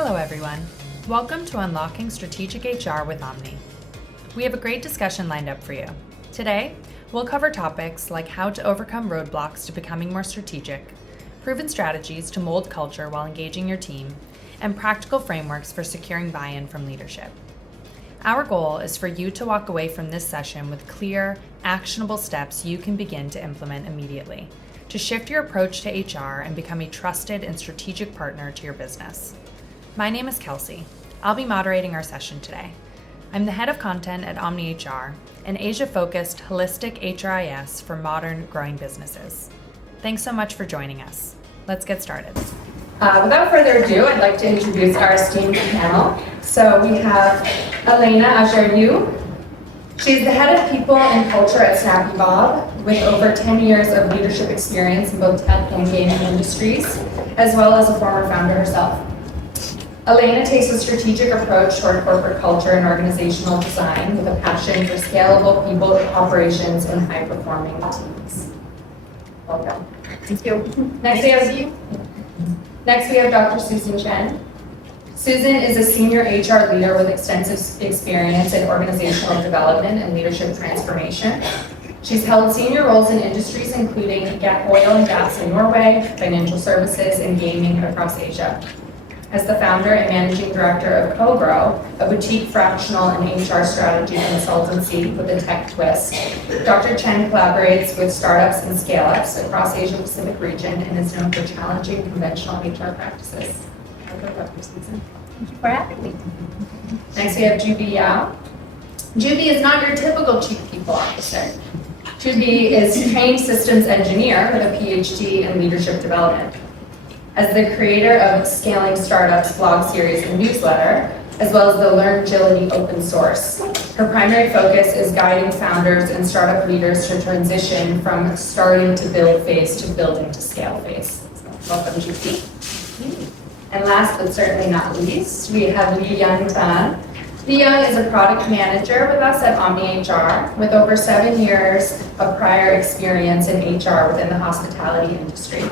Hello everyone. Welcome to Unlocking Strategic HR with Omni. We have a great discussion lined up for you. Today, we'll cover topics like how to overcome roadblocks to becoming more strategic, proven strategies to mold culture while engaging your team, and practical frameworks for securing buy-in from leadership. Our goal is for you to walk away from this session with clear, actionable steps you can begin to implement immediately to shift your approach to HR and become a trusted and strategic partner to your business. My name is Kelsey. I'll be moderating our session today. I'm the head of content at Omni HR, an Asia-focused holistic HRIS for modern growing businesses. Thanks so much for joining us. Let's get started. Without further ado, I'd like to introduce our esteemed panel. So we have Elena Ajaryu. She's the head of people and culture at Snappy Bob, with over 10 years of leadership experience in both tech and gaming industries, as well as a former founder herself. Elena takes a strategic approach toward corporate culture and organizational design with a passion for scalable people operations and high-performing teams. Welcome. Thank you. Next, we have Dr. Susan Chen. Susan is a senior HR leader with extensive experience in organizational development and leadership transformation. She's held senior roles in industries including oil and gas in Norway, financial services, and gaming across Asia. As the founder and managing director of CoGrow, a boutique fractional and HR strategy consultancy with a tech twist, Dr. Chen collaborates with startups and scale-ups across Asia Pacific region and is known for challenging conventional HR practices. Welcome, Dr. Susan. Thank you for having me. Next, we have Juby Yao. Juby is not your typical chief people officer. Juby is trained systems engineer with a PhD in leadership development. As the creator of Scaling Startups blog series and newsletter, as well as the Learn Agility open source, her primary focus is guiding founders and startup leaders to transition from starting to build phase to building to scale phase. So, welcome, Juby. And last but certainly not least, we have Li Young Tan. Li Young is a product manager with us at Omni HR with over 7 years of prior experience in HR within the hospitality industry.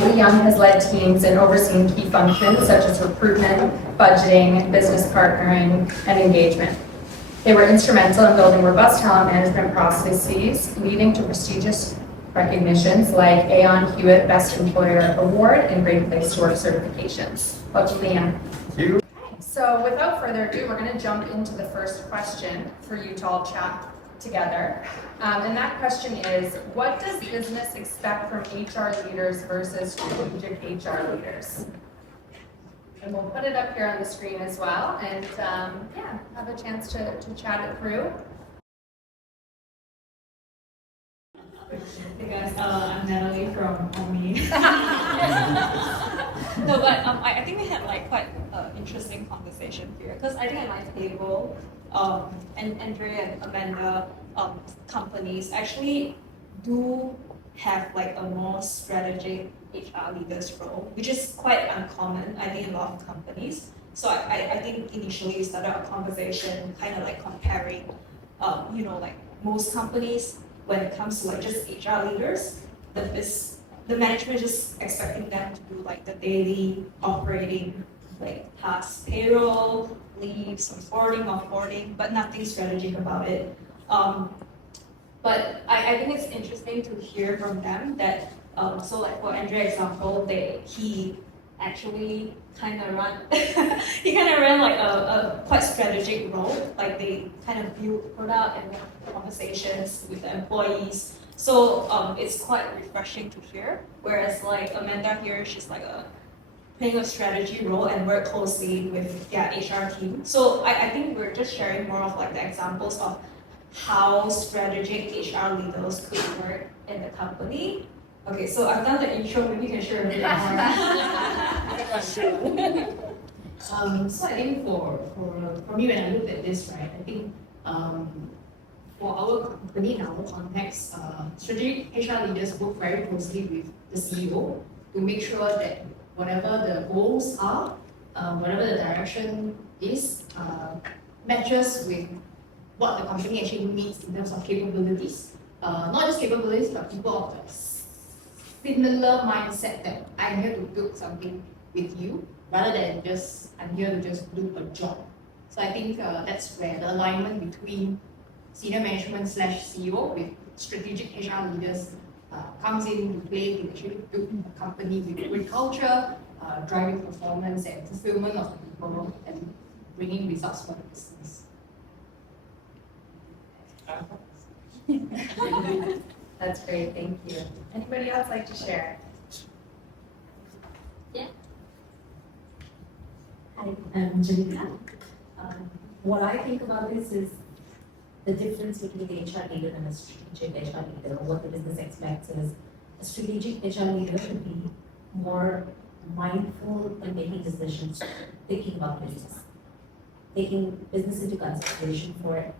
Li Young has led teams and overseen key functions such as recruitment, budgeting, business partnering, and engagement. They were instrumental in building robust talent management processes, leading to prestigious recognitions like Aon Hewitt Best Employer Award and Great Place to Work certifications. Welcome, Li Young. Thank you. So without further ado, we're going to jump into the first question for you to all chat together. And that question is, what does business expect from HR leaders versus strategic HR leaders? And we'll put it up here on the screen as well, and have a chance to chat it through. Hey guys, I'm Natalie from Omni. No, but I think we had like quite an interesting conversation here because I think at my table, and Andrea and Amanda companies actually do have like a more strategic HR leaders role, which is quite uncommon, I think, in a lot of companies. So I think initially we started a conversation kind of like comparing, like most companies, when it comes to like just HR leaders, the management is just expecting them to do like the daily operating like tasks, payroll, leaves, onboarding, offboarding, but nothing strategic about it. But I think it's interesting to hear from them that, so like for Andrea's example, he actually kind of ran like a quite strategic role, like they kind of build product and have conversations with the employees. So it's quite refreshing to hear. Whereas like Amanda here, she's like playing a strategy role and work closely with their HR team. So I think we're just sharing more of like the examples of how strategic HR leaders could work in the company. Okay, so I've done the intro, maybe you can share a bit more. So I think for me, when I looked at this, right, I think for our company in our context, strategic HR leaders work very closely with the CEO to make sure that whatever the goals are, whatever the direction is, matches with what the company actually needs in terms of capabilities. Not just capabilities, but people of the similar mindset that I'm here to build something with you rather than just I'm here to just do a job. So I think that's where the alignment between senior management / CEO with strategic HR leaders comes into play to actually build a company with great culture, driving performance and fulfillment of the people and bringing results for the business. That's great, thank you. Anybody else like to share? Hi, I'm Jalika. What I think about this is the difference between the HR leader and a strategic HR leader. What the business expects is a strategic HR leader should be more mindful in making decisions, thinking about business, taking business into consideration for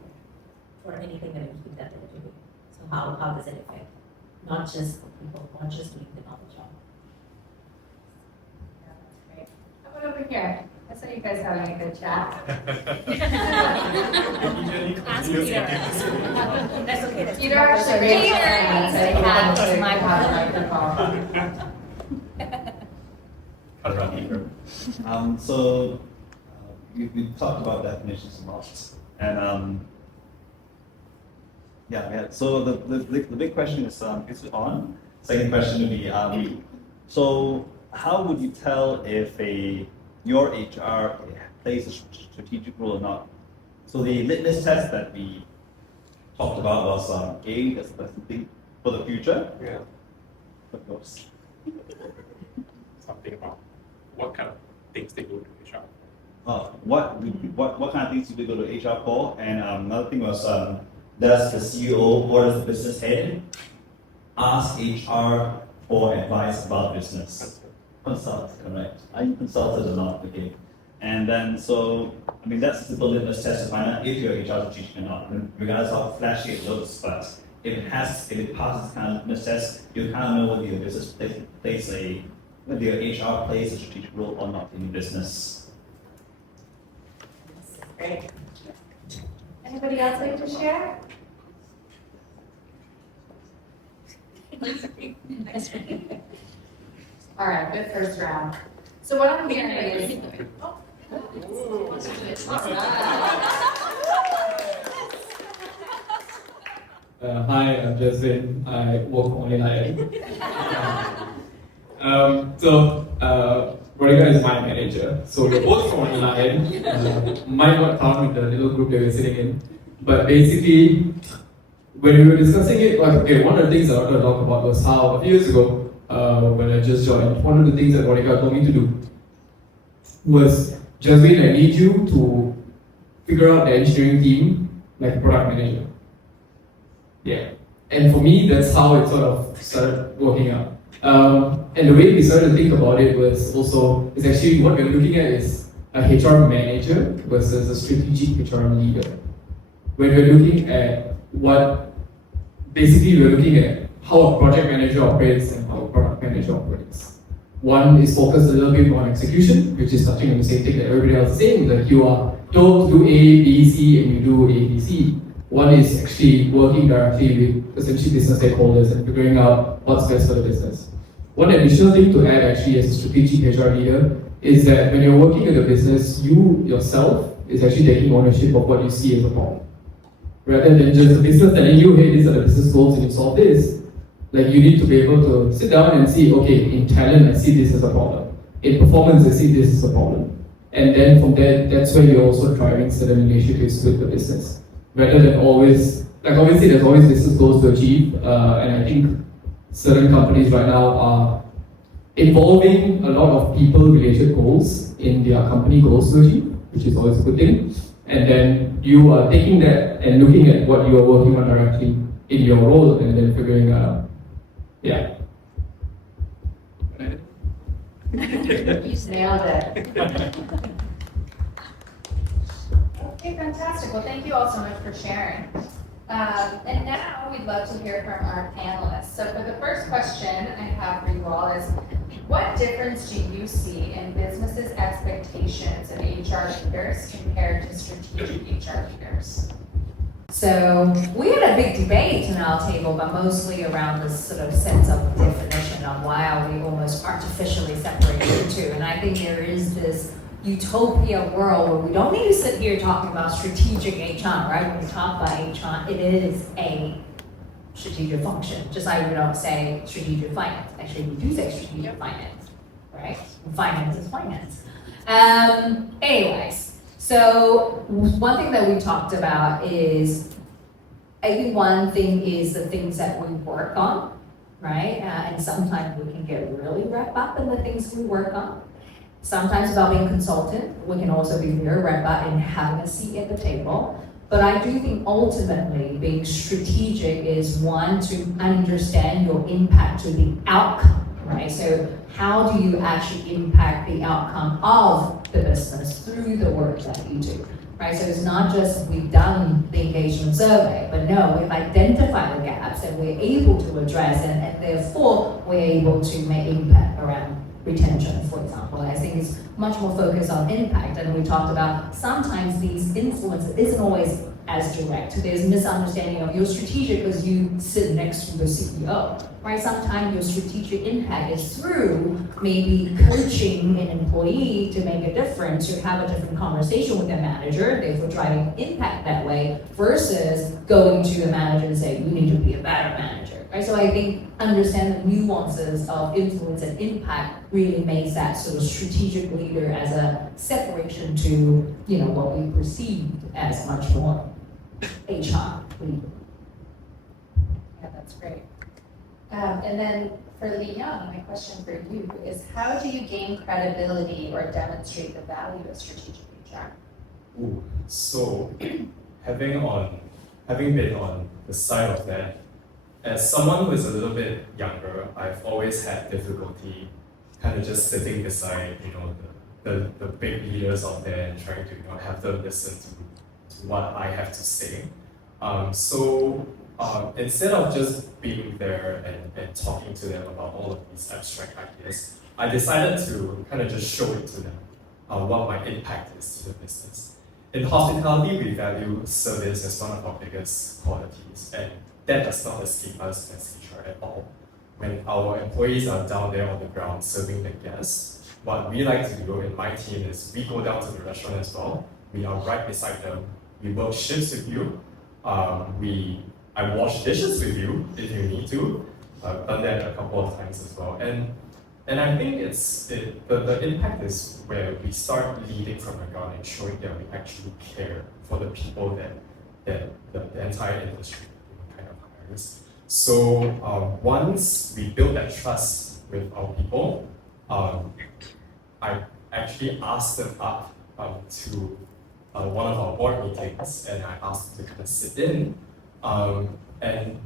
anything that you that they're doing. So how does it affect not just the people, not just doing the knowledge job? Yeah, that's great. How about over here? I saw you guys having a good chat. Ask Peter. That's okay. Peter actually raised his hand, so he had to have the microphone. So we talked about definitions a lot, and So the big question is it on? Second question would be so how would you tell if your HR plays a strategic role or not? So the litmus test that we talked about was game as something for the future. Yeah. Of course. Something about what kind of things they do to HR. What kind of things do we go to HR for? And another thing was does the CEO or does the business head ask HR for advice about business? Consult, correct. Are you consulted or not? Okay. And then that's the litmus test to find out if your HR strategic or not, regardless of how flashy it looks. But if it passes this kind of litmus test, you kind of know whether your business whether your HR plays a strategic role or not in your business. Great. Anybody else like to share? All right, good first round. So what I'm hearing is. Hi, I'm Jasmine. I work online. Monica is my manager. So we're both from online. Might not count with the little group that we're sitting in. But basically, when we were discussing it, one of the things I wanted to talk about was how a few years ago, when I just joined, one of the things that Monica told me to do was, Jasmine, I need you to figure out the engineering team like a product manager. Yeah. And for me, that's how it sort of started working out. And the way we started to think about it was also, is actually what we're looking at is a HR manager versus a strategic HR leader. When we're looking at basically we're looking at how a project manager operates and how a product manager operates. One is focused a little bit more on execution, which is touching on the same thing that everybody else is saying, that you are told to do A, B, C, and you do A, B, C. One is actually working directly with essentially business stakeholders and figuring out what's best for the business. One additional thing to add actually as a strategic HR leader is that when you're working in a business, you yourself is actually taking ownership of what you see as a problem. Rather than just the business telling you, hey, these are the business goals and you solve this, like you need to be able to sit down and see, okay, in talent, I see this as a problem. In performance, I see this as a problem. And then from there, that's where you're also driving certain initiatives with the business. Rather than always, obviously there's always business goals to achieve, and I think certain companies right now are involving a lot of people-related goals in their company goals to achieve, which is always a good thing. And then you are taking that and looking at what you are working on directly in your role and then figuring out, yeah. You nailed it. Okay, fantastic. Well, thank you all so much for sharing. And now we'd love to hear from our panelists. So for the first question I have for you all is, what difference do you see in businesses' expectations of HR leaders compared to strategic HR leaders? So we had a big debate in our table, but mostly around this sort of sense of definition of why are we almost artificially separated the two. And I think there is this utopia world where we don't need to sit here talking about strategic HR, right? When we talk about HR, it is a strategic function, just like we don't say strategic finance. Actually, we do say strategic finance, right? Finance is finance. Anyways, so one thing that we talked about is, I think one thing is the things that we work on, right? And sometimes we can get really wrapped up in the things we work on. Sometimes about being consultant, we can also be very wrapped up in having a seat at the table. But I do think ultimately being strategic is one, to understand your impact to the outcome, right? So how do you actually impact the outcome of the business through the work that you do, right? So it's not just we've done the engagement survey, but no, we've identified the gaps and we're able to address and therefore we're able to make impact around retention, for example. I think it's much more focused on impact, and we talked about sometimes these influences isn't always as direct. There's misunderstanding of your strategic because you sit next to the CEO, right? Sometimes your strategic impact is through maybe coaching an employee to make a difference, to have a different conversation with their manager, therefore driving impact that way, versus going to the manager and say, you need to be a better manager. Right? So I think understand the nuances of influence and impact really makes that sort of strategic leader as a separation to, what we perceive as much more HR leader. Yeah, that's great. And then for Leon, my question for you is, how do you gain credibility or demonstrate the value of strategic HR? Ooh, so having been on the side of that, as someone who is a little bit younger, I've always had difficulty kind of just sitting beside, the big leaders out there and trying to, have them listen to what I have to say. So instead of just being there and talking to them about all of these abstract ideas, I decided to kind of just show it to them, what my impact is to the business. In hospitality, we value service as one of our biggest qualities, and that does not escape us as HR at all. When our employees are down there on the ground serving the guests, what we like to do in my team is we go down to the restaurant as well. We are right beside them. We work shifts with you. I wash dishes with you if you need to. I've done that a couple of times as well. And I think the impact is where we start leading from the ground and showing that we actually care for the people that the entire industry kind of hires. So once we build that trust with our people, I actually asked them up to one of our board meetings, and I asked them to kind of sit in. And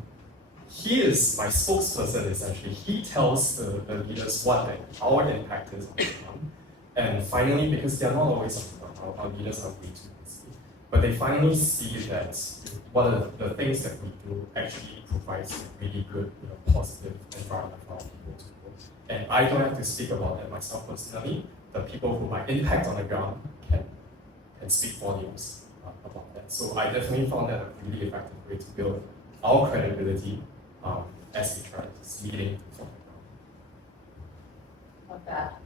he is my spokesperson, essentially. He tells the leaders what our impact is on the ground. And finally, because they're not always on the ground, our leaders are way too busy, but they finally see that one of the things that we do actually provides a really good, positive environment for our people to work. And I don't have to speak about that myself personally. The people who might impact on the ground can speak volumes about that. So I definitely found that a really effective way to build our credibility as we try to leading from the ground. Love that.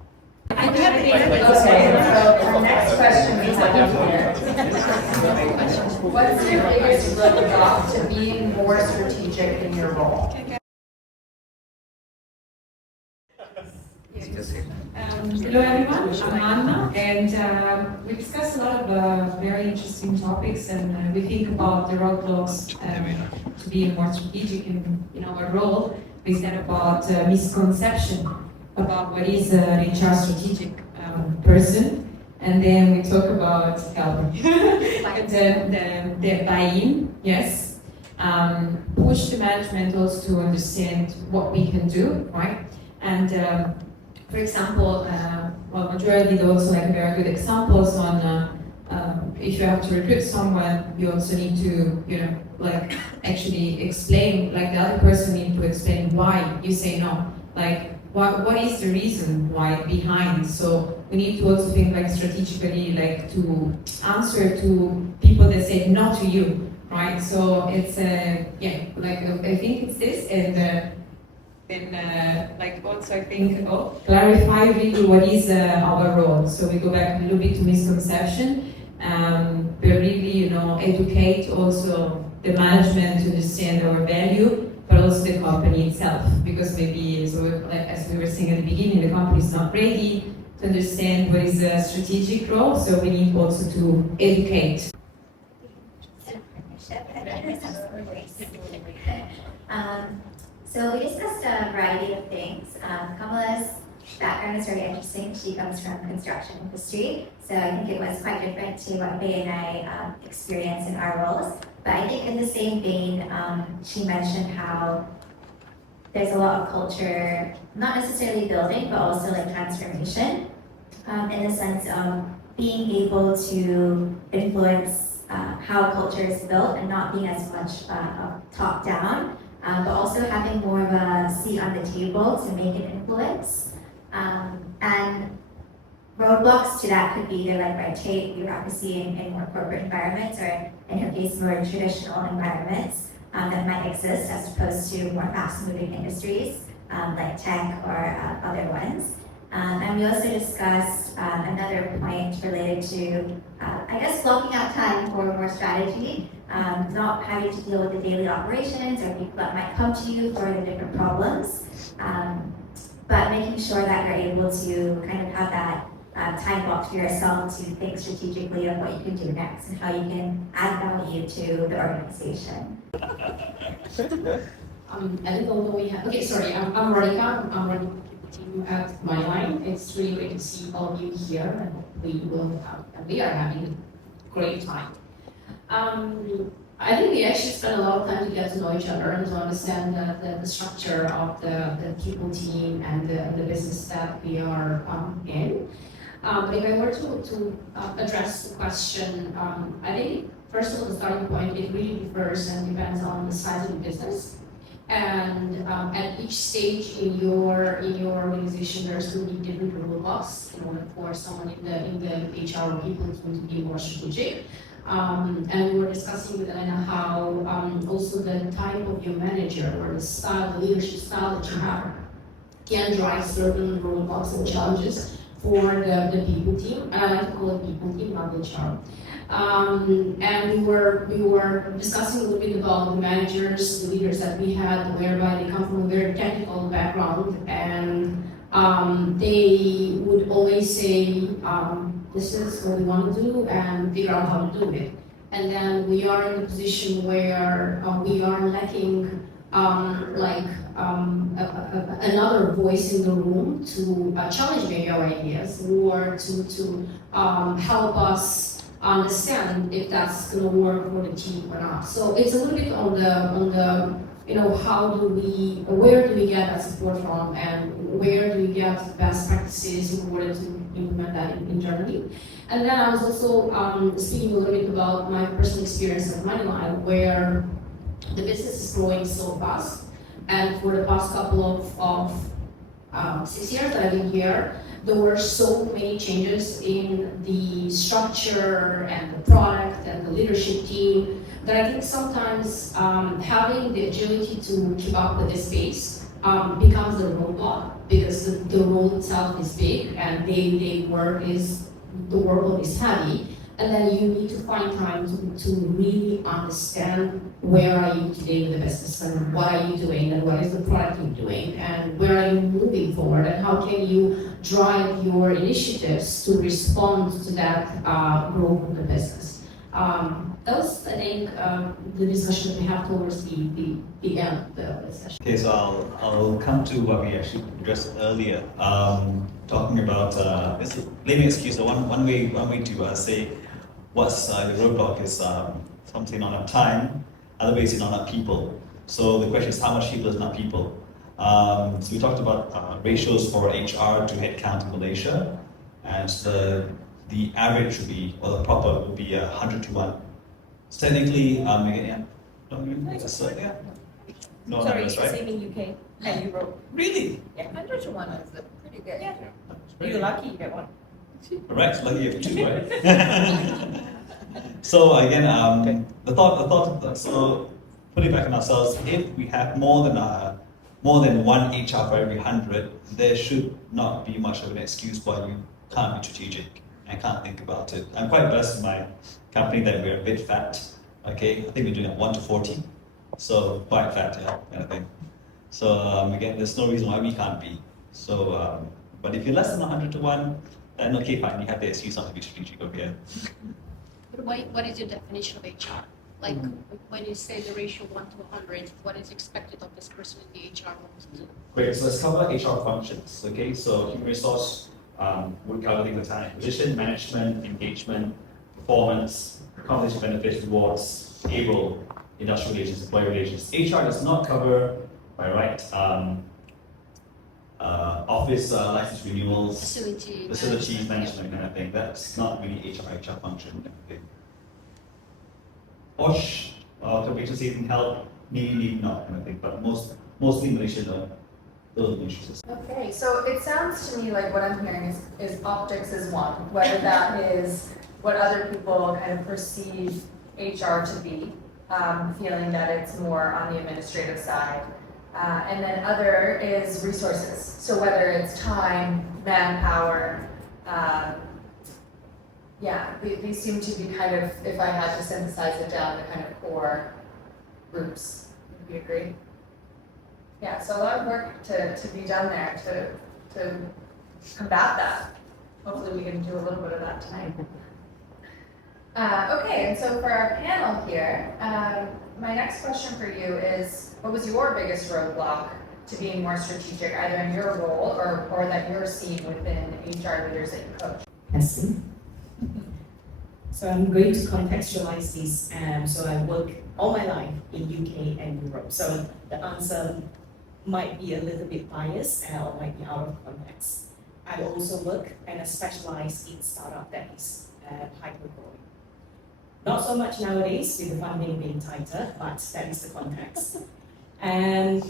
Okay, so our next question is here. What's your biggest roadblock to being more strategic in your role? Hello everyone, I'm Anna, and we discussed a lot of very interesting topics, and we think about the roadblocks to be more strategic in our role. We said about misconception about what is an HR strategic person, and then we talk about the buy-in, yes, push the management also to understand what we can do, right? And for example, Madhura did also like very good examples on if you have to recruit someone, you also need to, actually explain, like the other person need to explain why you say no. Like, what is the reason why behind? So we need to also think like strategically, like to answer to people that say no to you. right? So it's like I think it's this, and then like also I think clarify really what is our role. So we go back a little bit to misconception, but really educate also the management to understand our value, but also the company itself, because maybe as we were saying at the beginning, the company is not ready to understand what is a strategic role, so we need also to educate. So we discussed a variety of things. Kamala's background is very interesting. She comes from construction industry, so I think it was quite different to what Faye and I experienced in our roles. But I think in the same vein, she mentioned how there's a lot of culture, not necessarily building, but also like transformation, in the sense of being able to influence how culture is built and not being as much top down, but also having more of a seat on the table to make an influence. And roadblocks to that could be either like red tape, bureaucracy in more corporate environments, or in her case, more traditional environments that might exist as opposed to more fast-moving industries like tech or other ones. And we also discussed another point related to, I guess, blocking out time for more strategy, not having to deal with the daily operations or people that might come to you for the different problems, but making sure that you're able to kind of have that time block for yourself to think strategically of what you can do next and how you can add value to the organization. And although we have, okay, sorry, I'm Monica. I'm running the team at my line. It's really great to see all of you here, and hopefully we are having a great time. I think we actually spent a lot of time to get to know each other and to understand the structure of the people team and the business that we are in. But if I were to address the question, I think first of all, the starting point, it really differs and depends on the size of the business. And at each stage in your organization, there's going to be different roadblocks in order for someone in the HR or people to be more strategic. And we were discussing with Elena how also the type of your manager or the style, the leadership style that you have can drive certain roadblocks and challenges for the people team. And I like to call it people team, not HR. And we were discussing a little bit about the managers, the leaders that we had, whereby they come from a very technical background, and they would always say, this is what we want to do, and figure out how to do it. And then we are in a position where we are lacking another voice in the room to challenge maybe our ideas, or to help us understand if that's going to work for the team or not. So it's a little bit on the where do we get that support from, and where do we get best practices in order to implement that internally. And then I was also speaking a little bit about my personal experience at Moneyline, where the business is growing so fast, and for the past couple of 6 years that I've been here, there were so many changes in the structure and the product and the leadership team that I think sometimes having the agility to keep up with this pace becomes a roadblock, because the role itself is big and the workload is heavy. And then you need to find time to really understand where are you today with the business, and what are you doing, and what is the product you're doing, and where are you moving forward, and how can you drive your initiatives to respond to that growth of the business. That was, I think, the discussion that we have towards the end of the session. Okay, so I'll come to what we actually addressed earlier, talking about let me excuse one way to say what's the roadblock is something not enough time, other ways is not enough people. So the question is, how much people is not people? So we talked about ratios for HR to headcount in Malaysia, and the average would be, or the proper would be 100 to 1. So technically, yeah. No, Sorry, that's it's the right. same in UK and Europe. Really? Yeah, 100 to 1 is pretty good. Yeah. You're lucky you get one. Correct, lucky you have 2, right? So again, the thought. So putting back on ourselves, if we have more than one HR for every 100, there should not be much of an excuse why you can't be strategic and can't think about it. I'm quite blessed in my company that we're a bit fat. Okay, I think we're doing it 1 to 40, so quite fat, yeah, kind of thing. So again, there's no reason why we can't be. So, but if you're less than 100 to 1, then okay, fine, you have the excuse not to be strategic over here. But what is your definition of HR? Like when you say the ratio 1 to 100, what is expected of this person in the HR role? Great, so let's cover HR functions. Okay, so human resource would cover things like talent acquisition, management, engagement, performance, compensation, benefits, rewards, payroll, industrial relations, employee relations. HR does not cover, by right, office license renewals, facilities management kind of thing. That's not really HR function kind of thing. OSH, occupational safety and health, need not kind of thing, but mostly Malaysia those issues. Okay, so it sounds to me like what I'm hearing is optics is one, whether that is what other people kind of perceive HR to be, feeling that it's more on the administrative side. And then other is resources. So whether it's time, manpower, these seem to be kind of, if I had to synthesize it down, the kind of core groups. Would you agree? Yeah, so a lot of work to be done there to combat that. Hopefully we can do a little bit of that tonight. Okay, and so for our panel here, my next question for you is, what was your biggest roadblock to being more strategic, either in your role or that you're seeing within HR leaders that you coach? Testing. So I'm going to contextualize this. So I work all my life in UK and Europe. So the answer might be a little bit biased or might be out of context. I also work and specialize in startup that is hyper-growing. Not so much nowadays with the funding being tighter, but that is the context. And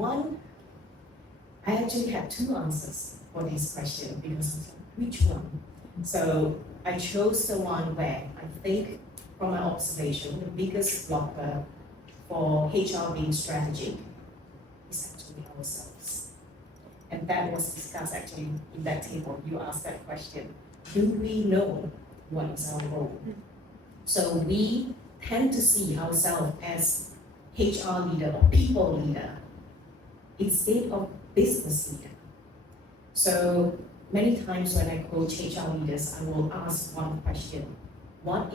I actually have two answers for this question because which one? So I chose the one where I think, from my observation, the biggest blocker for HR being strategic is actually ourselves. And that was discussed actually in that table. You asked that question. Do we know what is our role? So we tend to see ourselves as HR leader or people leader instead of business leader. So many times when I coach HR leaders, I will ask one question. What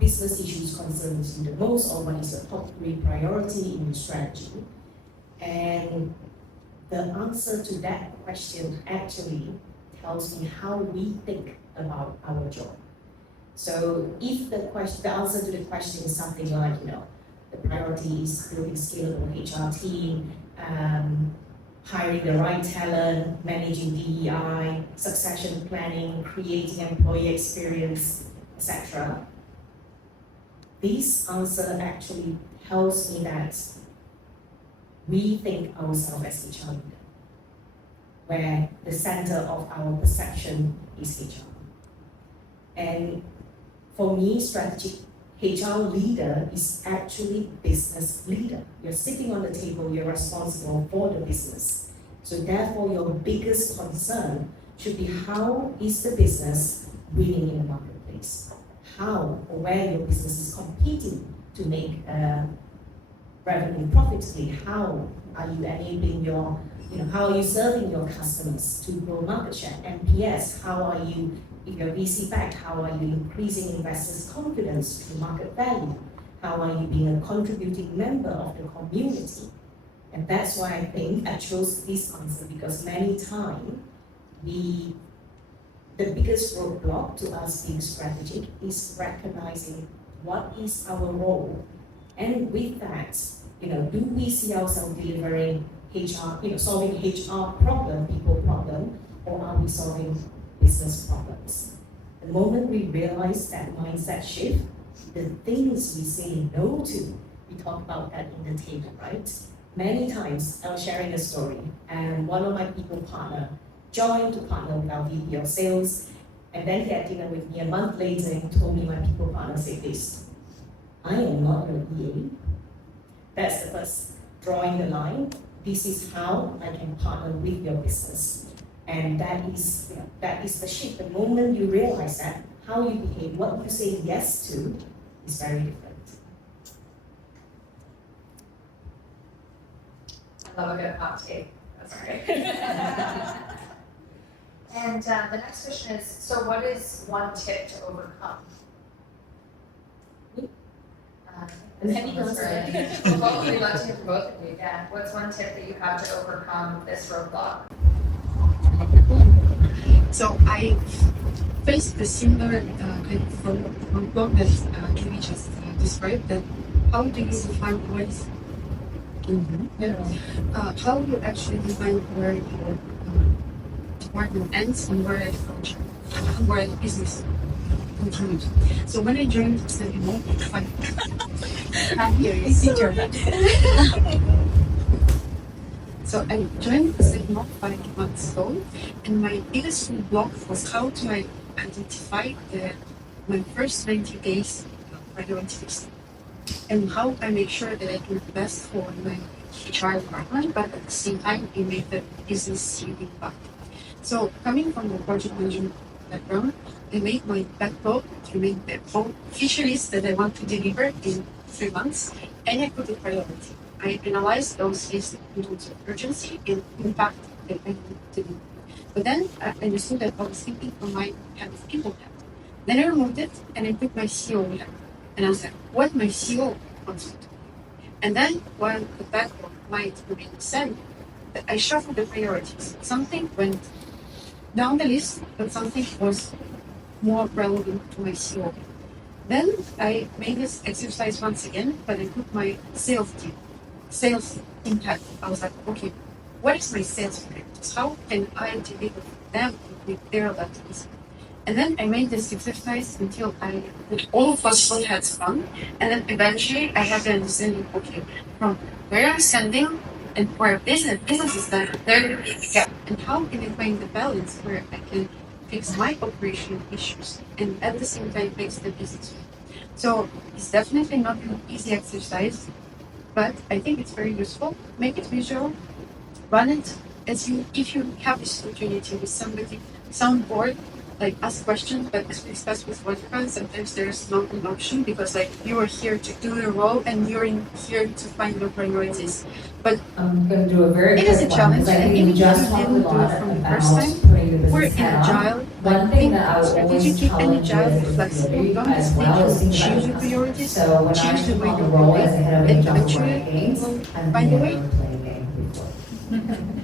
business issues concerns you the most, or what is your top 3 priority in your strategy? And the answer to that question actually tells me how we think about our job. So if the answer to the question is something like, the priority is building scalable HR team, hiring the right talent, managing DEI, succession planning, creating employee experience, etc. This answer actually tells me that we think ourselves as HR leader, where the center of our perception is HR. And for me, strategic HR leader is actually business leader. You're sitting on the table, you're responsible for the business. So therefore, your biggest concern should be how is the business winning in the marketplace? How or where your business is competing to make revenue profitably? How are you enabling how are you serving your customers to grow market share? NPS, how are you, if you're VC backed, how are you increasing investors' confidence to market value? How are you being a contributing member of the community? And that's why I think I chose this answer, because many times the biggest roadblock to us being strategic is recognizing what is our role. And with that, do we see ourselves delivering HR, solving HR problem, people problem, or are we solving business problems? The moment we realize that mindset shift, the things we say no to, we talk about that in the table, right? Many times I was sharing a story, and one of my people partner joined to partner with our VP of sales, And then he had dinner with me a month later and he told me my people partner said this, I am not your EA. That's the first, drawing the line. This is how I can partner with your business. And that is the shift. The moment you realize that, how you behave, what you say yes to is very different. I love a good hot take. That's great. And the next question is, so what is one tip to overcome? I'm happy to answer that. We'll hopefully love to hear from both of you. Yeah. What's one tip that you have to overcome this roadblock? So I faced the similar kind of roadblock that Julie just described. That how do you define what is how do you actually define where your department ends and where the business continues? So when I joined ScaleUp, So I joined ScaleUp 5 months ago, and my biggest block was how to identify my first 90 days priorities, and how I make sure that I do the best for my HR department, but at the same time, I make the business impact. So coming from the project management background, I made my backlog, I made the whole feature list that I want to deliver in 3 months, and I put a priority. I analyzed those lists in terms of urgency and impact that I need to do. But then I understood that I was thinking from my kind of people hat. Then I removed it and I put my CEO hat. And I was like, what my CEO wants me to do. And then while the backlog might remain the same, I shuffled the priorities. Something went down the list, but something was more relevant to my CEO. Then I made this exercise once again, but I put my sales impact. I was like, okay, what is my sales priorities? How can I deliver them with their abilities? And then I made this exercise until I put all possible hats on, and then eventually I have the understanding, okay, from where I'm standing and where business is done, there is a gap. And how can I find the balance where I can fix my operational issues and at the same time fix the business? So it's definitely not an easy exercise, but I think it's very useful. Make it visual, run it if you have this opportunity with somebody, soundboard, like ask questions, but as we discussed with Vodka, sometimes there's not an option because like you are here to do your role and you're here to find your priorities. But I'm going to do a very it is a quick challenge, one, and because even we if just you talked didn't a do lot it from the about first time, putting the we're business in hat on. agile. One thing that I would always strategically challenge and agile, with flexible. is Don't as well as hesitate things to like choose your priorities, so when I choose the took way on the you're role going, as a head of and HR for eventually Riot Games, I've find a way. never played a game before.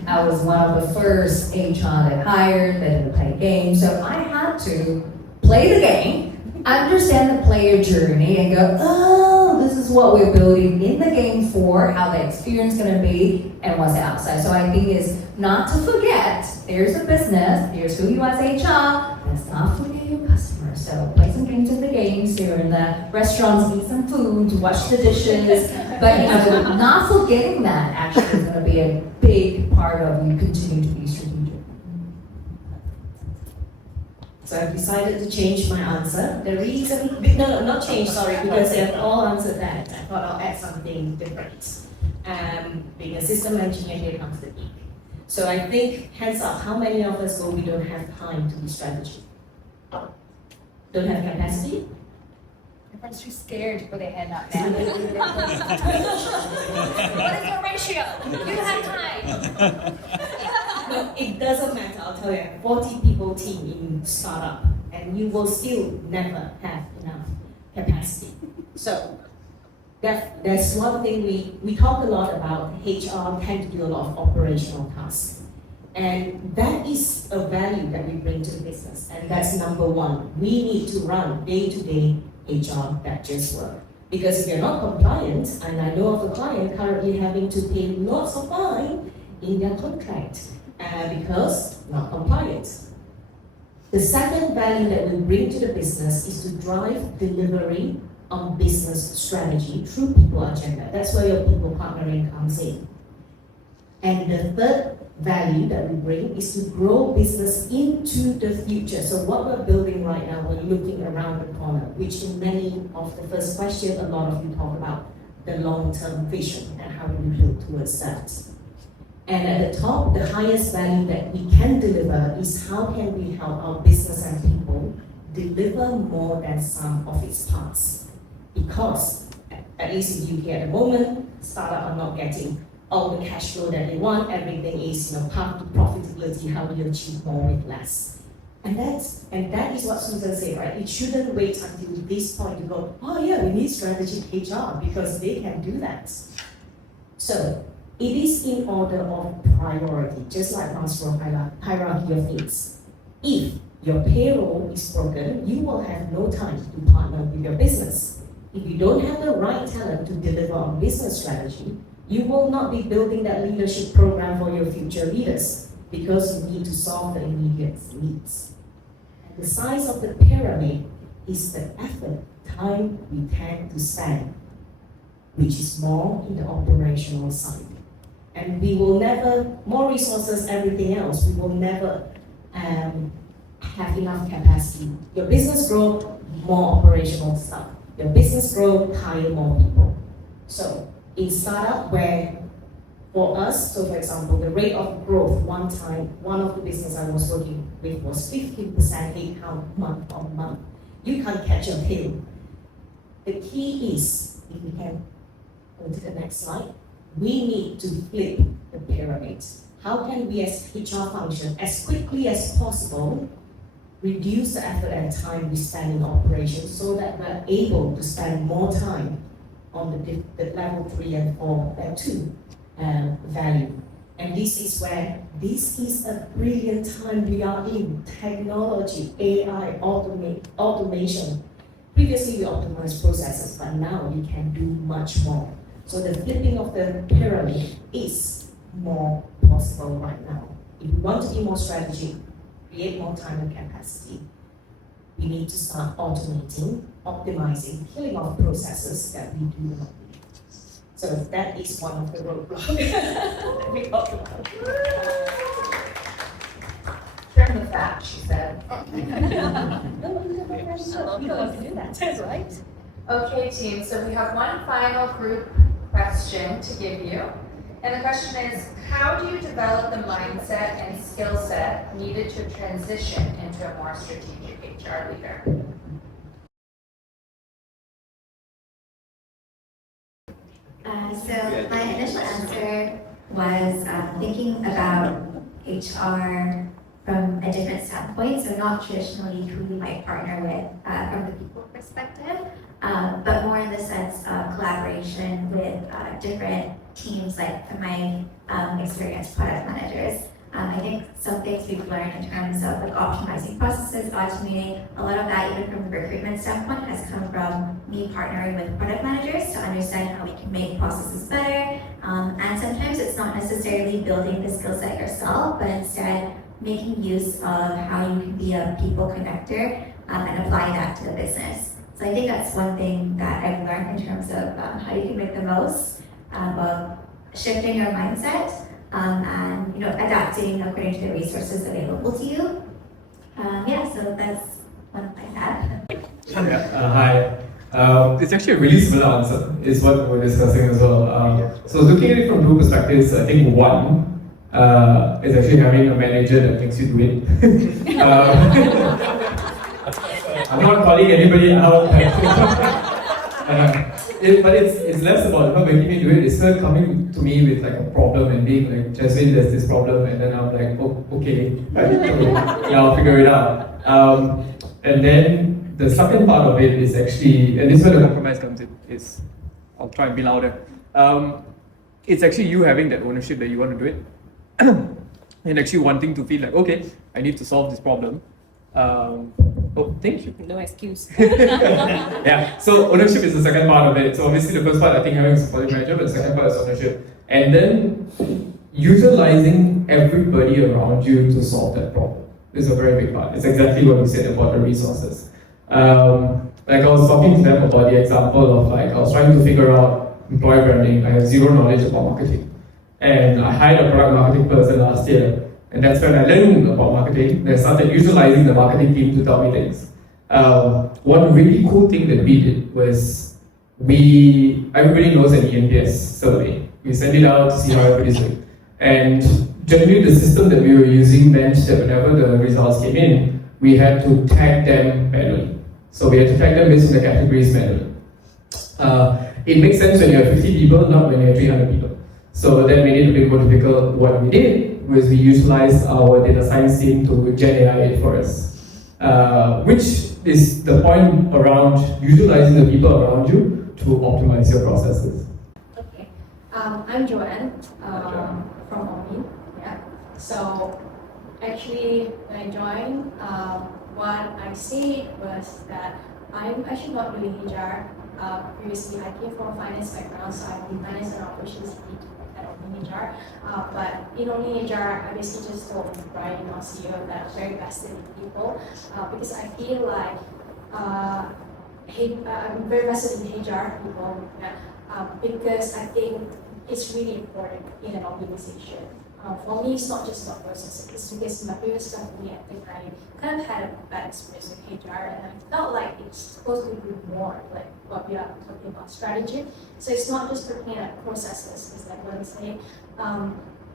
I was one of the first HR they hired, they didn't play games, so I had to play the game, understand the player journey, and go, oh, this is what we're building in the game for, how the experience is going to be, and what's outside. So I think is not to forget, there's a business, there's who you as HR, let's not forget your customers. So play some games in the games, you're in the restaurants, eat some food, wash the dishes, but you know, not forgetting that actually is going to be a big part of you continue to be strategic. So I've decided to change my answer. The reason, no, not change, sorry, because they have all answered that. I thought I'll add something different. Being a system engineer, here comes the geek. So I think, hands up, how many of us go, we don't have time to do strategy? Don't have capacity? Everyone's too scared to put their hand up now. What is your ratio? You have time. No, it doesn't matter, I'll tell you, 40 people team in startup, and you will still never have enough capacity. So that's one thing we talk a lot about. HR tend to do a lot of operational tasks. And that is a value that we bring to the business. And that's number one. We need to run day-to-day HR that just work. Because if you're not compliant, and I know of a client currently having to pay lots of fine in their contract because not compliant. The second value that we bring to the business is to drive delivery on business strategy through people agenda. That's where your people partnering comes in. And the third value that we bring is to grow business into the future. So what we're building right now, we're looking around the corner, which in many of the first questions, a lot of you talk about the long-term vision and how do we build towards that. And at the top, the highest value that we can deliver is how can we help our business and people deliver more than sum of its parts. Because, at least in UK at the moment, startups are not getting all the cash flow that they want. Everything is, path to profitability, how do you achieve more with less. And that is what Susan said, right? It shouldn't wait until this point to go, oh yeah, we need strategic HR, because they can do that. So, it is in order of priority, just like Maslow's hierarchy of needs. If your payroll is broken, you will have no time to partner with your business. If you don't have the right talent to deliver on business strategy, you will not be building that leadership program for your future leaders, because you need to solve the immediate needs. And the size of the pyramid is the effort, time we tend to spend, which is more in the operational side. And we will never, more resources, everything else, we will never have enough capacity. Your business grow, more operational stuff. Your business grow, hire more people. So in startup where, for us, so for example, the rate of growth, one of the business I was working with was 15% headcount month on month. You can't catch your tail. The key is, if we can go to the next slide, we need to flip the pyramid. How can we as HR function, as quickly as possible, reduce the effort and time we spend in operations so that we're able to spend more time on the level 3 and 4, level 2 value. And this is a brilliant time we are in. Technology, AI, automation. Previously we optimized processes, but now we can do much more. So the flipping of the pyramid is more possible right now. If we want to be more strategic, create more time and capacity, we need to start automating, optimizing, killing off processes that we do not need. So that is one of the roadblocks that we talked about. Trim the fat, she said. We don't want to do that, right? Okay, team, so we have one final group question to give you. And the question is, how do you develop the mindset and skill set needed to transition into a more strategic HR leader? So my initial answer was thinking about HR from a different standpoint, so not traditionally who we might partner with from the people perspective, but more in the sense of collaboration with different teams, like from my experience, product managers. I think some things we've learned in terms of like optimizing processes, automating, a lot of that even from the recruitment standpoint has come from me partnering with product managers to understand how we can make processes better. And sometimes it's not necessarily building the skill set yourself, but instead making use of how you can be a people connector and apply that to the business. So I think that's one thing that I've learned in terms of how you can make the most of shifting your mindset and adapting according to the resources available to you. So that's one of my thoughts. Hi. It's actually a really similar answer, is what we're discussing as well. So looking at it from two perspectives, I think one is actually having a manager that makes you do it. I'm not calling anybody out. But it's less about making me do it. It's her coming to me with like a problem and being like, Jasmine, there's this problem, and then I'm like, oh, okay, I'll figure it out. And then the second part of it is actually, and this is where the compromise comes in. Is I'll try and be louder. It's actually you having that ownership that you want to do it, and actually wanting to feel like, okay, I need to solve this problem. Oh, thank you. No excuse. Yeah, so ownership is the second part of it. So obviously the first part, I think having a supporting manager, but the second part is ownership. And then utilizing everybody around you to solve that problem is a very big part. It's exactly what we said about the resources. Like I was talking to them about the example of like, I was trying to figure out employer branding. I have zero knowledge about marketing. And I hired a product marketing person last year. And that's when I learned about marketing. I started utilizing the marketing team to tell me things. One really cool thing that we did was everybody knows an ENPS survey. We send it out to see how everybody's doing. And generally the system that we were using meant that whenever the results came in, we had to tag them manually. So we had to tag them based on the categories manually. It makes sense when you have 50 people, not when you have 300 people. So that made it a bit more difficult. What we did was we utilized our data science team to Gen AI it for us, which is the point around utilizing the people around you to optimize your processes. Okay, I'm Joanne from Omni. Yeah. So actually, when I joined, what I see was that I'm actually not doing HR. Previously, I came from a finance background, so I've been finance and operations lead at Omni HR. But in Omni HR, I basically just told Brian, our CEO, that I'm very vested in people because I feel like I'm very vested in HR people because I think it's really important in an organization. For me, it's not just about processes. It's because in my previous company, I think I kind of had a bad experience with HR, and I felt like it's supposed to be more like what we are talking about strategy. So it's not just looking at processes. It's like what I say.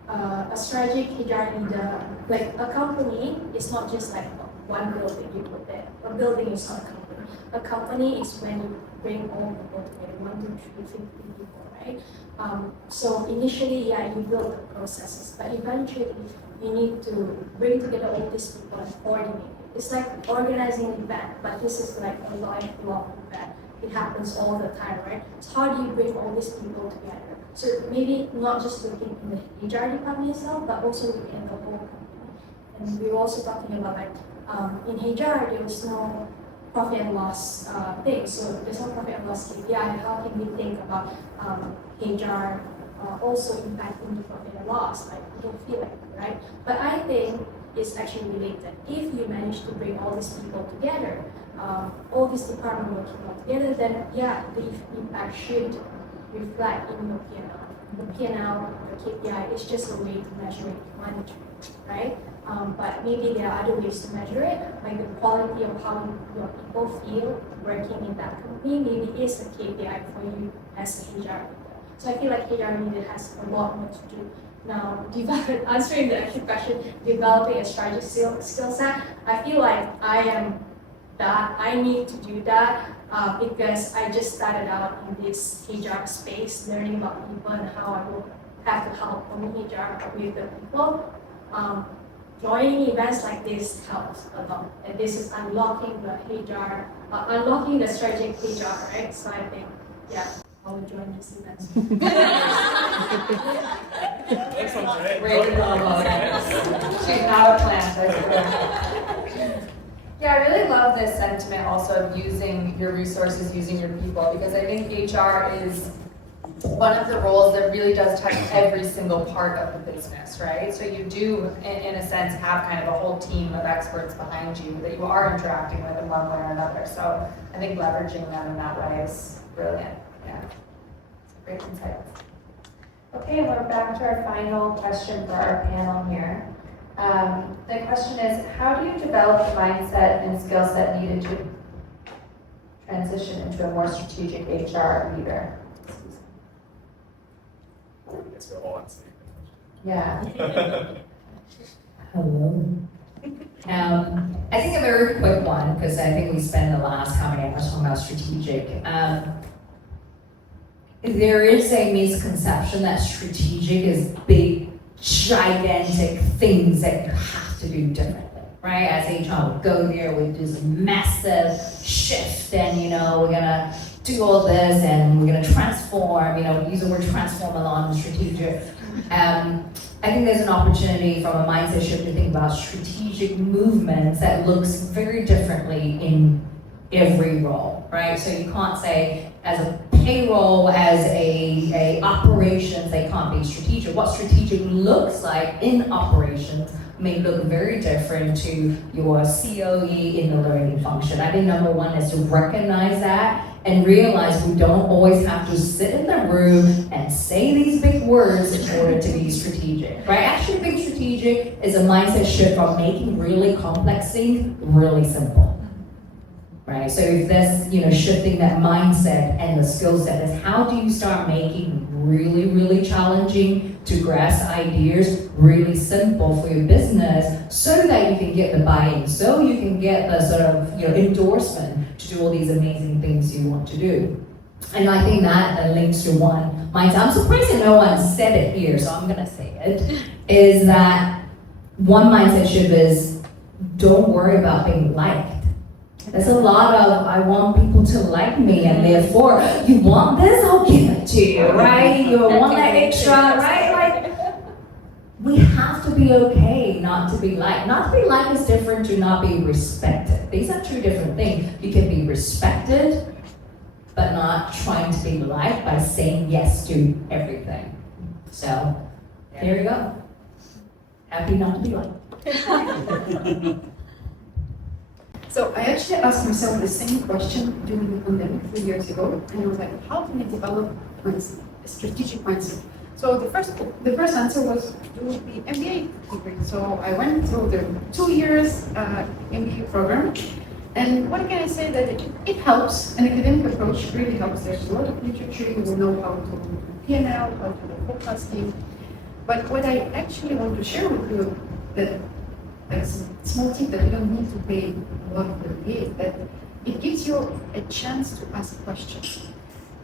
A strategic HR leader, like a company, is not just like one building you put there. A building is not a company. A company is when you bring all people together, 1, 2, 3, 50 people, right? So initially, yeah, you build the processes, but eventually you need to bring together all these people and coordinate it. It's like organizing an event, but this is like a lifelong event. It happens all the time, right? So how do you bring all these people together? So maybe not just looking in the HR department itself, but also looking at the whole company. And we were also talking about like in HR, there was no profit and loss thing. So there's no profit and loss KPI. How can we think about HR also impacting the profit and loss? Like we don't feel it, right? But I think it's actually related. If you manage to bring all these people together, all these departments working all together, then yeah, the impact should reflect in your P&L. The P&L, the KPI is just a way to measure it, monitor it, right? But maybe there are other ways to measure it, like the quality of how your people feel working in that company maybe is a KPI for you as an HR leader. So I feel like HR leader has a lot more to do. Now, answering the actual question, developing a strategic skill set, I feel like I need to do that because I just started out in this HR space, learning about people and how I will have to help Omni HR with the people. Joining events like this helps a lot, and this is unlocking the HR, unlocking the strategic HR, right? So I think, yeah, I will join these events. She's not a plant. Yeah, I really love this sentiment also of using your resources, using your people, because I think HR is one of the roles that really does touch every single part of the business, right? So you do, in a sense, have kind of a whole team of experts behind you that you are interacting with in one way or another. So I think leveraging them in that way is brilliant. Yeah, great insights. Okay, we're back to our final question for our panel here. The question is, how do you develop the mindset and skill set needed to transition into a more strategic HR leader? I guess we're all answering. Yeah. Hello. I think a very quick one, because I think we spent the last how many hours talking about strategic. There is a misconception that strategic is big, gigantic things that you have to do differently, right? As HR would go there with this massive shift, and we're gonna do all this, and we're gonna transform. Use the word transform along strategic. I think there's an opportunity from a mindset shift to think about strategic movements that looks very differently in every role, right? So you can't say as a payroll, as a operations, they can't be strategic. What strategic looks like in operations may look very different to your COE in the learning function. I think number one is to recognize that and realize we don't always have to sit in the room and say these big words in order to be strategic, right? Actually, being strategic is a mindset shift from making really complex things really simple. Right, so if that's shifting that mindset and the skill set is how do you start making really challenging to grasp ideas really simple for your business so that you can get the buy-in, so you can get the sort of endorsement to do all these amazing things you want to do. And I think that links to one mindset. I'm surprised that no one said it here, so I'm gonna say it, is that one mindset shift is don't worry about being liked. There's a lot of, I want people to like me, and therefore, you want this, I'll give it to you, right? You want that extra, right? Like, we have to be okay not to be liked. Not to be liked is different to not be respected. These are two different things. You can be respected, but not trying to be liked by saying yes to everything. So, there you go. Happy not to be liked. So I actually asked myself the same question during the pandemic 3 years ago, and I was like, how can I develop a strategic mindset? So the first answer was do the MBA degree. So I went through the 2 years MBA program, and what can I say that it helps. An academic approach really helps. There's a lot of literature. You will know how to do P&L, how to do forecasting. But what I actually want to share with you that that's a small tip that you don't need to pay a lot of the MBA, that it gives you a chance to ask questions.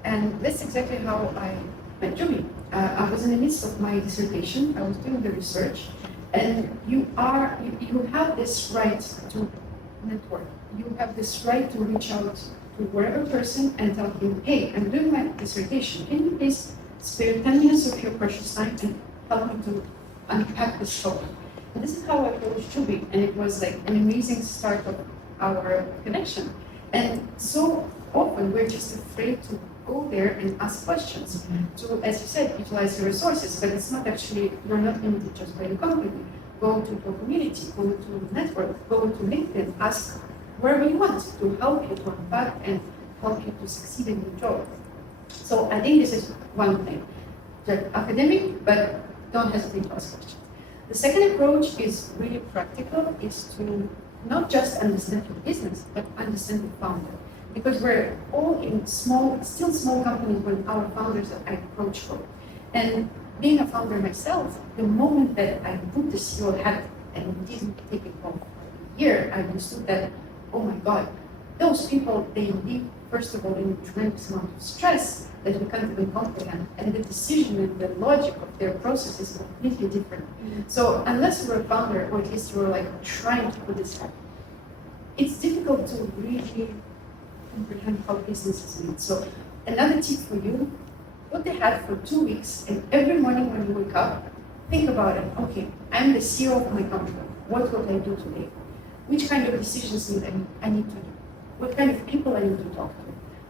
And that's exactly how I met Julie. I was in the midst of my dissertation, I was doing the research, and you have this right to network. You have this right to reach out to whatever person and tell him, hey, I'm doing my dissertation. Can you please spare 10 minutes of your precious time and help me to unpack this topic? And this is how I approached Juby, and it was like an amazing start of our connection. And so often we're just afraid to go there and ask questions, to, as you said, utilize your resources, but it's not actually, you're not limited just by the company. Go to your community, go to the network, go to LinkedIn, ask wherever you want to help you to unpack and help you to succeed in your job. So I think this is one thing. They're academic, but don't hesitate to ask questions. The second approach is really practical, is to not just understand your business, but understand the founder. Because we're all in still small companies when our founders are approachable. And being a founder myself, the moment that I put the CEO hat and it didn't take it for a year, I understood that, oh my God, those people, they live, first of all, in a tremendous amount of stress that we can't even comprehend. And the decision and the logic of their process is completely different. So unless you're a founder, or at least you're like trying to put this happen, it's difficult to really comprehend how businesses meet. So another tip for you, put the hat for 2 weeks, and every morning when you wake up, think about it. Okay, I'm the CEO of my company. What will I do today? Which kind of decisions I need to do? What kind of people I need to talk to?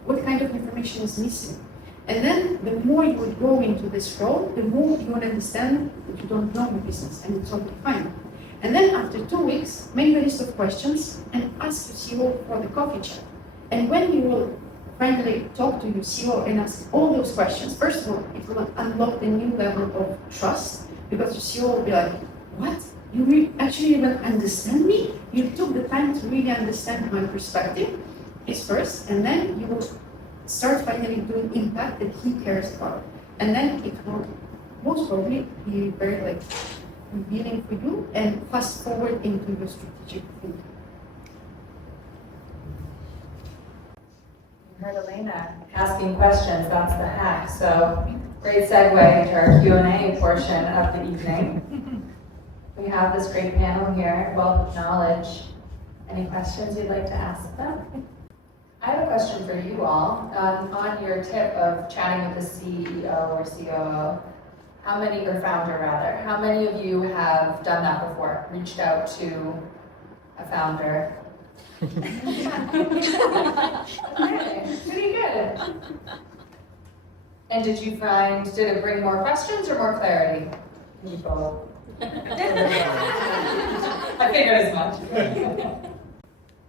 What kind of information is missing? And then the more you would go into this role, the more you will understand that you don't know the business, and it's totally fine. And then after 2 weeks, make a list of questions and ask your CEO for the coffee chat. And when you will finally talk to your CEO and ask all those questions, first of all, it will unlock the new level of trust, because your CEO will be like, what? You actually even understand me? You took the time to really understand my perspective, is first, and then you will start finally doing impact that he cares about. And then it will most probably be very revealing for you and fast forward into your strategic thinking. You heard Elena asking questions, that's the hack. So great segue to our Q&A portion of the evening. We have this great panel here, wealth of knowledge. Any questions you'd like to ask them? I have a question for you all. On your tip of chatting with the CEO or COO, or founder rather, how many of you have done that before? Reached out to a founder? Okay, pretty good. And did it bring more questions or more clarity? Both. I figured as much.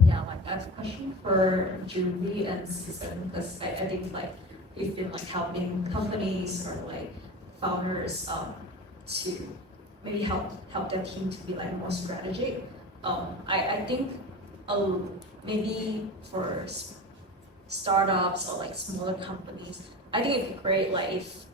Yeah, like I have a question for Julie and Susan, because I think like you've been like helping companies or like founders to maybe help their team to be like more strategic. I think maybe for startups or like smaller companies, I think it'd be great like if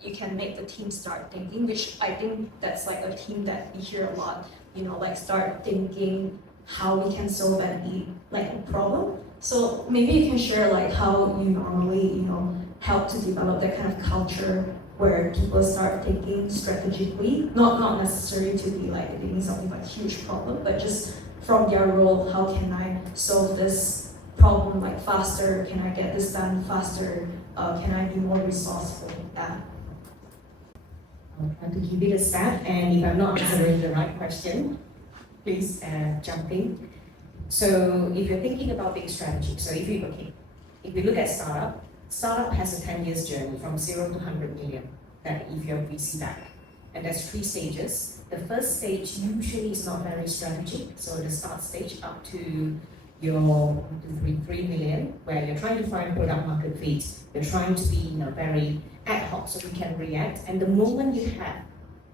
you can make the team start thinking, which I think that's like a theme that we hear a lot, you know, like start thinking how we can solve a problem. So maybe you can share like how you normally, you know, help to develop that kind of culture where people start thinking strategically, not necessarily to be like thinking something like huge problem, but just from their role, how can I solve this problem like faster? Can I get this done faster? Can I be more resourceful? Yeah. I'll try to give it a start, and if I'm not answering the right question, please jump in. So if you're thinking about big strategy, so if we look at startup has a 10 years journey from 0 to 100 million, that if you're VC back. And there's 3 stages. The first stage usually is not very strategic, so the start stage up to your 3 million, where you're trying to find product market fit, you're trying to be very ad hoc so you can react, and the moment you have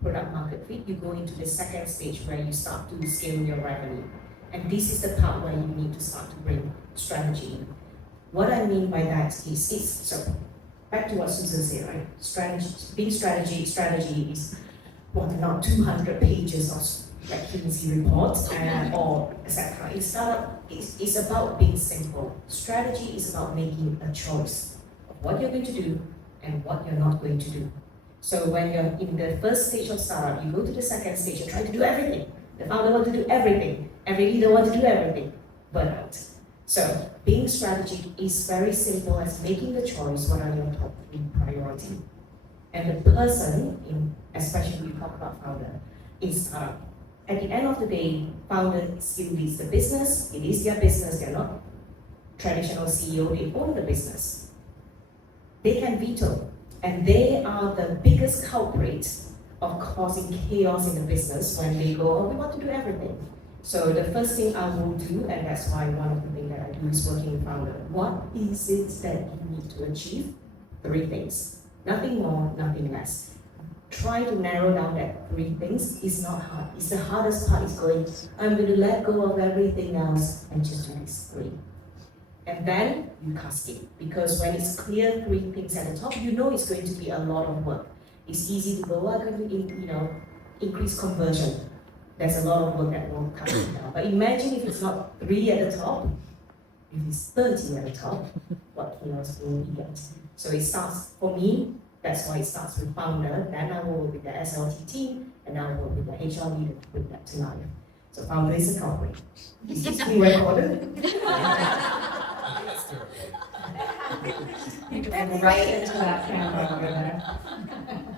product market fit, you go into the second stage where you start to scale your revenue. And this is the part where you need to start to bring strategy in. What I mean by that is, so back to what Susan said, right? Strategy is not 200 pages of McKinsey reports or etc. In startup, it's about being simple. Strategy is about making a choice of what you're going to do and what you're not going to do. So when you're in the first stage of startup, you go to the second stage, you're trying to do everything. The founder wants to do everything. Every leader wants to do everything. Burnout. So being strategic is very simple as making the choice what are your top 3 priorities. And the person, especially when you talk about founder, is at the end of the day, founder still leads the business. It is their business. They're not traditional CEO. They own the business. They can veto, and they are the biggest culprit of causing chaos in the business when they go, oh, we want to do everything. So the first thing I will do, and that's why one of the things that I do is working with founder. What is it that you need to achieve? 3 things. Nothing more, nothing less. Try to narrow down that 3 things. It's not hard. It's the hardest part is going, I'm going to let go of everything else and just do these 3. And then you cascade, because when it's clear 3 things at the top, you know it's going to be a lot of work. It's easy to go, I'm going to increase conversion. There's a lot of work that will come down. But imagine if it's not 3 at the top, if it's 30 at the top, what chaos will we get? So it starts, for me, that's why it starts with founder, then I will work with the SLT team, and I will work with the HR leader to bring that to life. So founder is a culprit. Is this being recorded? And right into that camera.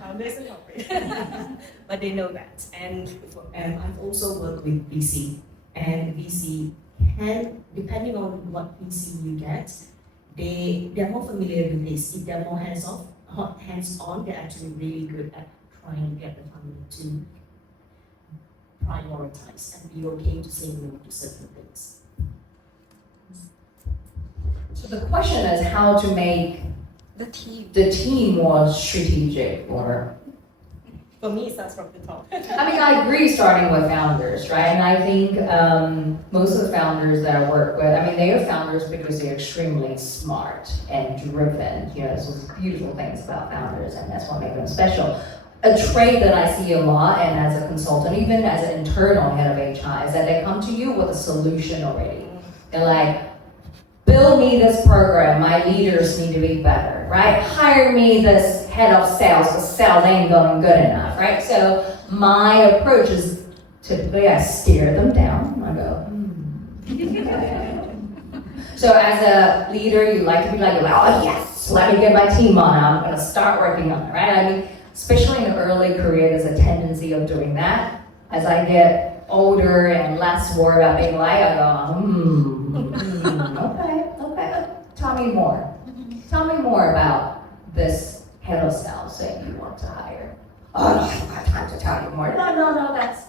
Founder is a culprit. But they know that. And I've also worked with VC. And VC can, depending on what VC you get, they're more familiar with this. If they're more hands-on, they're actually really good at trying to get the funding to prioritize and be okay to say no to certain things. So the question is how to make the team more strategic, or for me, it starts from the top. I mean, I agree starting with founders, right? And I think most of the founders that I work with, they are founders because they're extremely smart and driven. There's those beautiful things about founders, and that's what makes them special. A trait that I see a lot, and as a consultant, even as an internal head of HR, is that they come to you with a solution already. They're like, build me this program, my leaders need to be better, right? Hire me this head of sales, because sales ain't going good enough, right? So my approach is typically I steer them down. I go, So as a leader, you like to be like, oh yes, let me get my team on it. I'm going to start working on it, right? Especially in the early career, there's a tendency of doing that. As I get older and less worried about being like, I go, okay, tell me more. Tell me more about this head of sales that you want to hire. oh, I don't have time to tell you more. No, that's,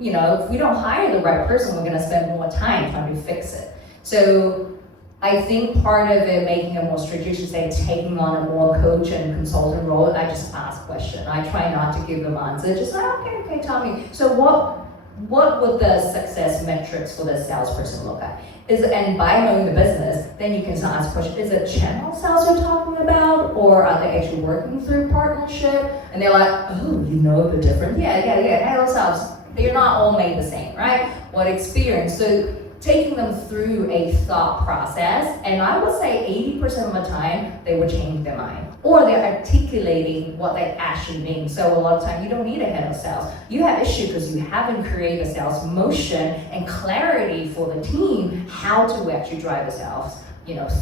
if we don't hire the right person, we're gonna spend more time trying to fix it. So I think part of it, making it more strategic, say taking on a more coach and consultant role, I just ask questions. I try not to give them answers, just like, okay, tell me. So what would the success metrics for the salesperson look like? And by knowing the business, then you can ask questions, is it channel sales you're talking about? Or are they actually working through partnership? And they're like, oh, you know the difference? Yeah, channel sales. They're not all made the same, right? What experience? So taking them through a thought process, and I would say 80% of the time, they would change their mind. Or they're articulating what they actually mean. So a lot of time, you don't need a head of sales. You have issue because you haven't created a sales motion and clarity for the team how to actually drive the sales,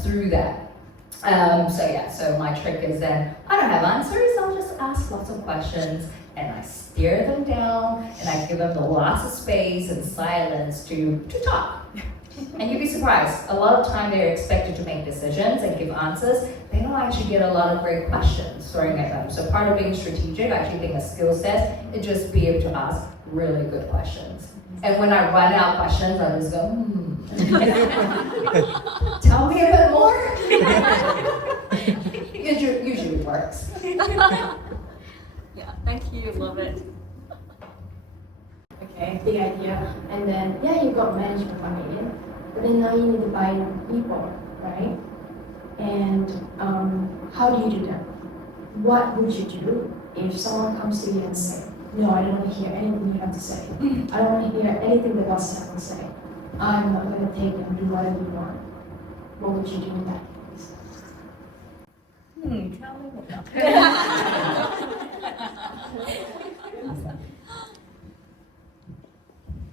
through that. So my trick is then, I don't have answers, I'll just ask lots of questions, and I steer them down, and I give them lots of space and silence to talk. And you'd be surprised, a lot of time they're expected to make decisions and give answers. They don't actually get a lot of great questions thrown at them. So part of being strategic, I actually think a skill set is just be able to ask really good questions. And when I run out of questions, I just go, tell me a bit more. It usually works. Yeah, thank you, love it. Okay, big idea. And then, you got management coming in, but then now you need to buy people, right? And how do you do that? What would you do if someone comes to you and say, no, I don't want to hear anything you have to say. I don't want to hear anything the boss has to say. I'm not going to take and do whatever you want. What would you do in that case? Tell me more.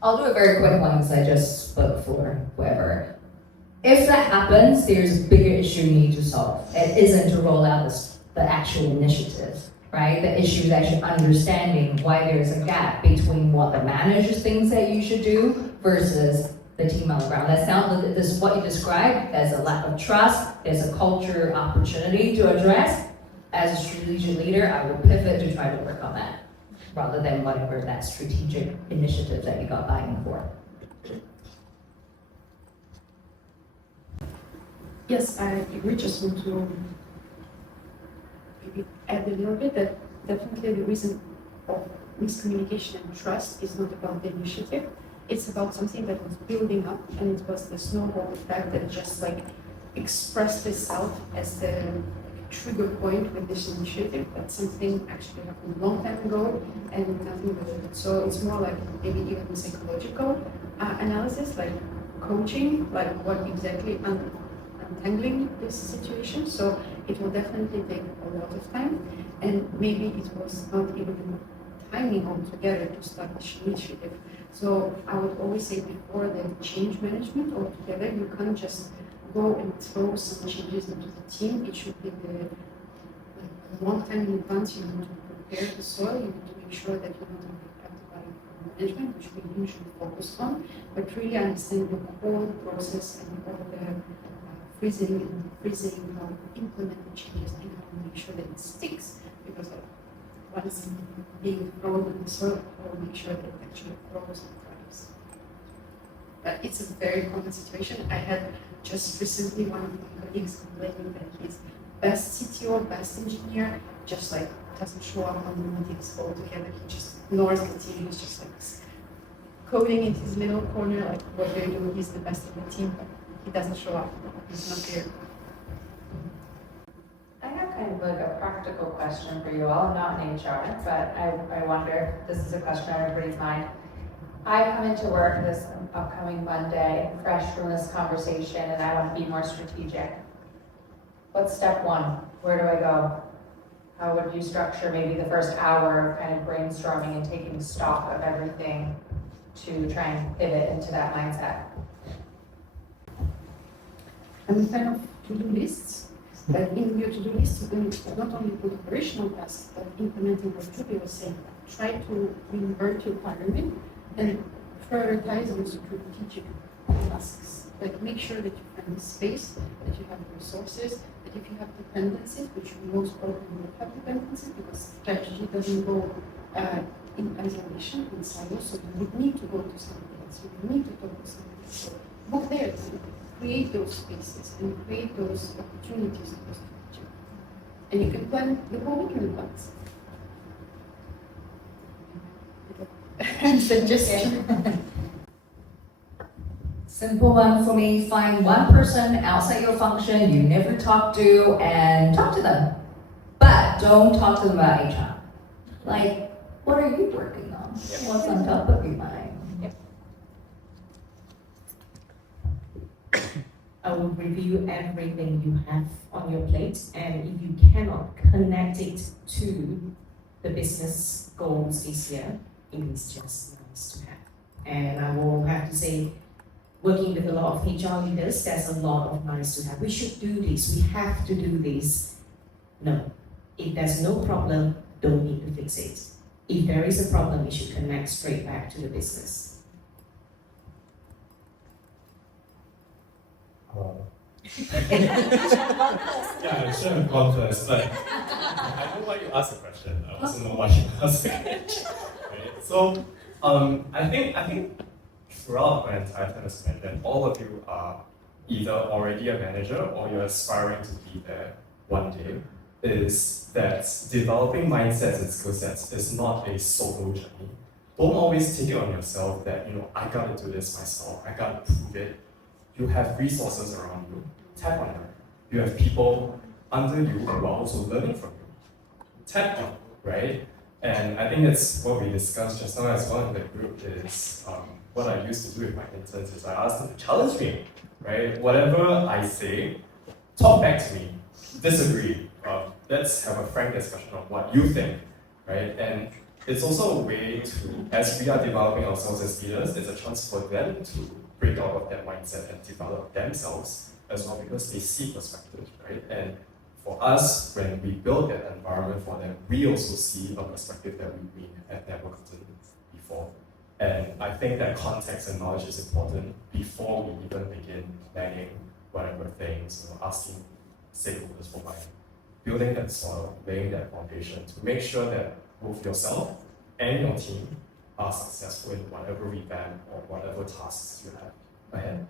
I'll do a very quick one because I just spoke for whoever. If that happens, there's a bigger issue you need to solve. It isn't to roll out the actual initiatives, right? The issue is actually understanding why there's a gap between what the manager thinks that you should do versus the team on the ground. That sounds like this is what you described. There's a lack of trust. There's a culture opportunity to address. As a strategic leader, I will pivot to try to work on that, rather than whatever that strategic initiative that you got buy-in for. Yes, I agree. Just want to maybe add a little bit that definitely the reason of miscommunication and trust is not about the initiative. It's about something that was building up, and it was the snowball effect that just expressed itself as the trigger point with this initiative. That something actually happened a long time ago, and nothing was it. So it's more like maybe even psychological analysis, like coaching, like what exactly untangling this situation. So it will definitely take a lot of time, and maybe it was not even timing altogether to start this initiative. So I would always say before the change management altogether, you can't just go and throw some changes into the team. It should be a long time in advance. You need to prepare the soil. You need to make sure that you're not impacted by management, which we usually focus on, but really understand the whole process and all the freezing, how to implement the changes and how to make sure that it sticks. Because once being thrown in the soil, we'll make sure that it actually grows and thrives. But it's a very common situation. I had just recently one of my colleagues complaining that his best CTO, best engineer, just doesn't show up on the meetings altogether. He just ignores the team. He's just coding in his little corner, what they're doing. He's the best in the team, but he doesn't show up. He's not there. I have kind of a practical question for you all. I'm not in HR, but I wonder, this is a question on everybody's mind. I come into work this upcoming Monday, fresh from this conversation, and I want to be more strategic. What's step one? Where do I go? How would you structure maybe the first hour of kind of brainstorming and taking stock of everything to try and pivot into that mindset? I'm a fan of to-do lists. But in your to-do list, you can not only put operational tasks, but implementing what Julie was saying. Try to invert your pyramid and prioritize on strategic tasks. like make sure that you find the space, that you have the resources, that if you have dependencies, which most probably will have dependencies because strategy doesn't go in isolation, in silos, so you would need to go to something else, you would need to talk to somebody else. So go there to create those spaces and create those opportunities for strategy. And you can plan the whole week in advance. Suggestion. Simple one for me, find one person outside your function you never talk to and talk to them. But don't talk to them about HR. Like, what are you working on? What's on top of your mind? I will review everything you have on your plate, and if you cannot connect it to the business goals this year, it is just nice to have. And I will have to say, working with a lot of HR leaders, there's a lot of nice to have. We should do this, we have to do this. No, if there's no problem, don't need to fix it. If there is a problem, we should connect straight back to the business. Yeah, I should have gone first, but I know why you asked the question. I also know why you asked the question. Right? So, I think throughout my entire time as manager, all of you are either already a manager or you're aspiring to be there one day. Is that developing mindsets and skill sets is not a solo journey. Don't always take it on yourself that, I gotta do this myself, I gotta prove it. You have resources around you, tap on them. You have people under you who are also learning from you. Tap on, right? And I think that's what we discussed just now as well in the group is what I used to do with my interns is I asked them to challenge me, right? Whatever I say, talk back to me, disagree. Let's have a frank discussion on what you think, right? And it's also a way to, as we are developing ourselves as leaders, it's a chance for them to break out of that mindset and develop themselves as well because they see perspective, right? And for us, when we build that environment for them, we also see a perspective that we have never gotten before. And I think that context and knowledge is important before we even begin planning whatever things, asking stakeholders for buy-in. Building that soil, laying that foundation to make sure that both yourself and your team are successful in whatever revamp or whatever tasks you have ahead.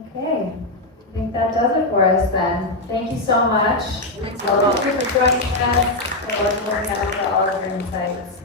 Okay, I think that does it for us then. Thank you so much. All of you for joining us, for learning all of your insights.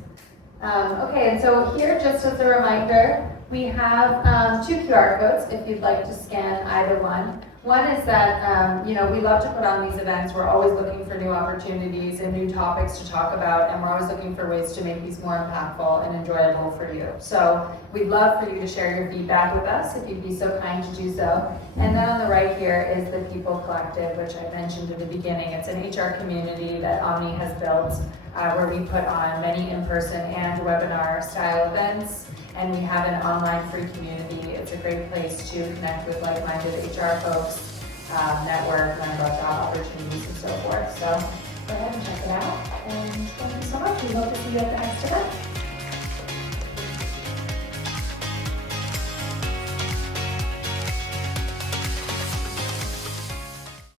Okay, and so here, just as a reminder, we have 2 QR codes if you'd like to scan either one. One is that, we love to put on these events. We're always looking for new opportunities and new topics to talk about, and we're always looking for ways to make these more impactful and enjoyable for you. So we'd love for you to share your feedback with us if you'd be so kind to do so. And then on the right here is the People Collective, which I mentioned in the beginning. It's an HR community that Omni has built where we put on many in-person and webinar style events. And we have an online free community. It's a great place to connect with like-minded HR folks, network, learn about job opportunities and so forth. So go ahead and check it out. And thank you so much. We hope to see you at the next event.